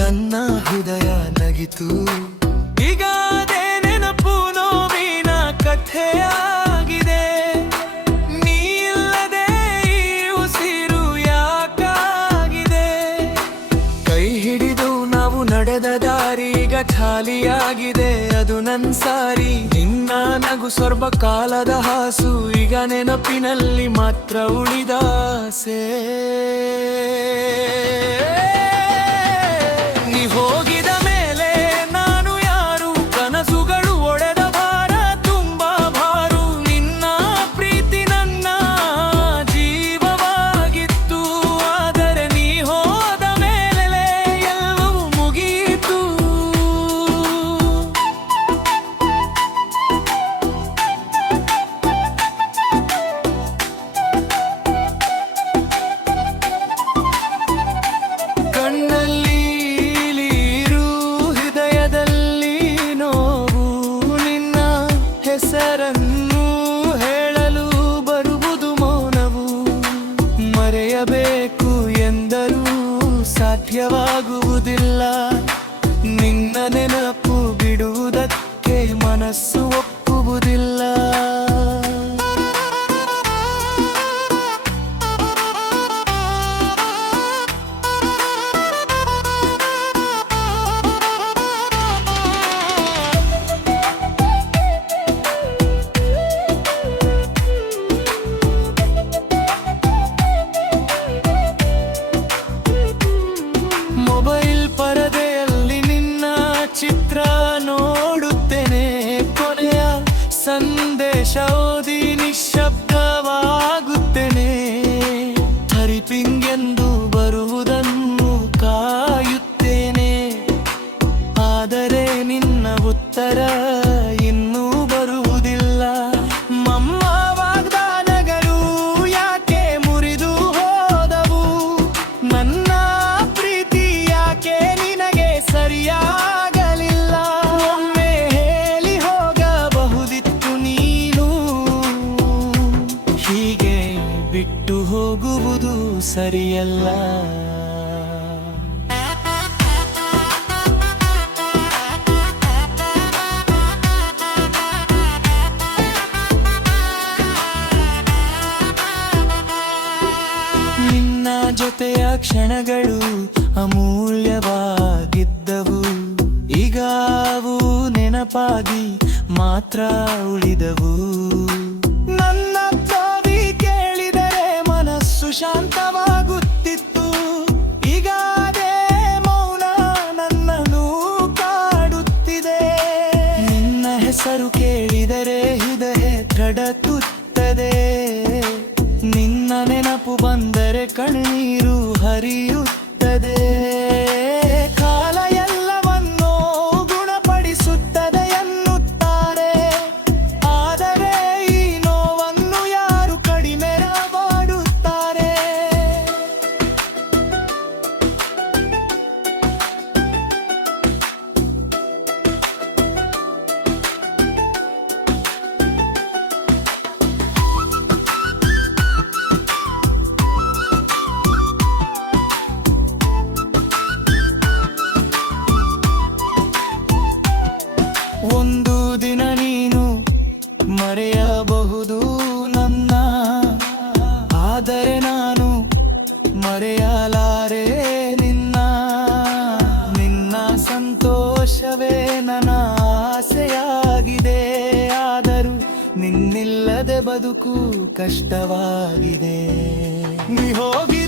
ನನ್ನ ಹೃದಯ ನಗಿತು. ಈಗ ಅದೇ ನೆನಪು ನೋವಿನ ಕಥೆಯಾಗಿದೆ. ನೀ ಇಲ್ಲದೆ ಈ ಉಸಿರು ಯಾಕಾಗಿದೆ? ಕೈ ಹಿಡಿದು ನಾವು ನಡೆದ ದಾರಿ ಈಗ ಖಾಲಿಯಾಗಿದೆ. ಅದು ನನ್ನ ಸಾರಿ. ನಿನ್ನ ನಗು ಸ್ವರ್ಭ ಕಾಲದ ಹಾಸು. ಈಗ ನೆನಪಿನಲ್ಲಿ ಮಾತ್ರ ಉಳಿದಾಸೆ. ನೀ ಹೋಗಿದ ಮೇಲೆ ನಾನು ಯಾರು? ಕನಸುಗಳು ಒಡೆದ ಭಾರ ತುಂಬಾ ಭಾರು. ನಿನ್ನ ಪ್ರೀತಿ ನನ್ನ ಜೀವವಾಗಿತ್ತು. ಆದರೆ ನೀ ಹೋದ ಮೇಲೆ ಎಲ್ಲವೂ ಮುಗಿಯಿತು. ಕಣ್ಣಲ್ಲಿ ನೀರು, ಹೃದಯದಲ್ಲಿ ನೋವು. ನಿನ್ನ ಹೆಸರನ್ನು ಹೇಳಲು ಬರುವುದು ಮೌನವು. ಮರೆಯಬೇಕು ಎಂದರೂ ಸಾಧ್ಯವಾಗುವುದಿಲ್ಲ. ನಿನ್ನ ನೆನಪು ಬಿಡುವುದಕ್ಕೆ ಮನಸ್ಸು ಒಪ್ಪುವುದಿಲ್ಲ. ಮೊಬೈಲ್ ಪರದೆಯಲ್ಲಿ ನಿನ್ನ ಚಿತ್ರ ನೋಡುತ್ತೇನೆ. ಕೊನೆಯ ಸಂದೇಶ ಓದಿ ನಿಶ್ಶಬ್ದವಾಗುತ್ತೇನೆ. ಹರಿಪಿಂಗ್ ಎಂದು ಬರುವುದನ್ನು ಕಾಯುತ್ತೇನೆ. ಆದರೆ ನಿನ್ನ ಉತ್ತರ ಇನ್ನೂ ಬರುವುದಿಲ್ಲ. ಮಮ್ಮ ವಾಗ್ದಾನಗಳು ಯಾಕೆ ಮುರಿದು ಹೋದವು? ನನ್ನ ಪ್ರೀತಿ ಯಾಕೆ ನಿನಗೆ ಸರಿಯಾಗಲಿಲ್ಲ? ಒಮ್ಮೆ ಹೇಳಿ ಹೋಗಬಹುದಿತ್ತು ನೀನು. ಹೀಗೆ ಬಿಟ್ಟು ಹೋಗುವುದು ಸರಿಯಲ್ಲ. ನಿನ್ನ ಜೊತೆಯ ಕ್ಷಣಗಳು ಅಮೂಲ್ಯವಾಗಿದ್ದವು. ಈಗ ಅವು ನೆನಪಾಗಿ ಮಾತ್ರ ಉಳಿದವು. ನನ್ನ ಧ್ವನಿ ಕೇಳಿದರೆ ಮನಸ್ಸು ಶಾಂತವಾಗುತ್ತಿತ್ತು. ಈಗ ಅದೇ ಮೌನ ನನ್ನನ್ನು ಕಾಡುತ್ತಿದೆ. ನಿನ್ನ ಹೆಸರು ಕೇಳಿದರೆ ಹೃದಯ ಧಡಕುತ್ತದೆ. ನಿನ್ನ ನೆನಪು ಬಂದರೆ ಕಣ್ಣೀರು ಹರಿಯುತ್ತದೆ. ಕಾಲ ಎಲ್ಲವನ್ನೂ ಗುಣಪಡಿಸುತ್ತದೆ ಎನ್ನುತ್ತಾರೆ. ಆದರೆ ಈ ನೋವನ್ನು ಯಾರು ಕಡಿಮೆ ಮಾಡುತ್ತಾರೆ? ಒಂದು ದಿನ ನೀನು ಮರೆಯಬಹುದು ನನ್ನ. ಆದರೆ ನಾನು ಮರೆಯಲಾರೆ ನಿನ್ನ. ನಿನ್ನ ಸಂತೋಷವೇ ನನ್ನ ಆಸೆಯಾಗಿದೆ. ಆದರೂ ನಿನ್ನಿಲ್ಲದೆ ಬದುಕು ಕಷ್ಟವಾಗಿದೆ. ನೀ ಹೋಗಿ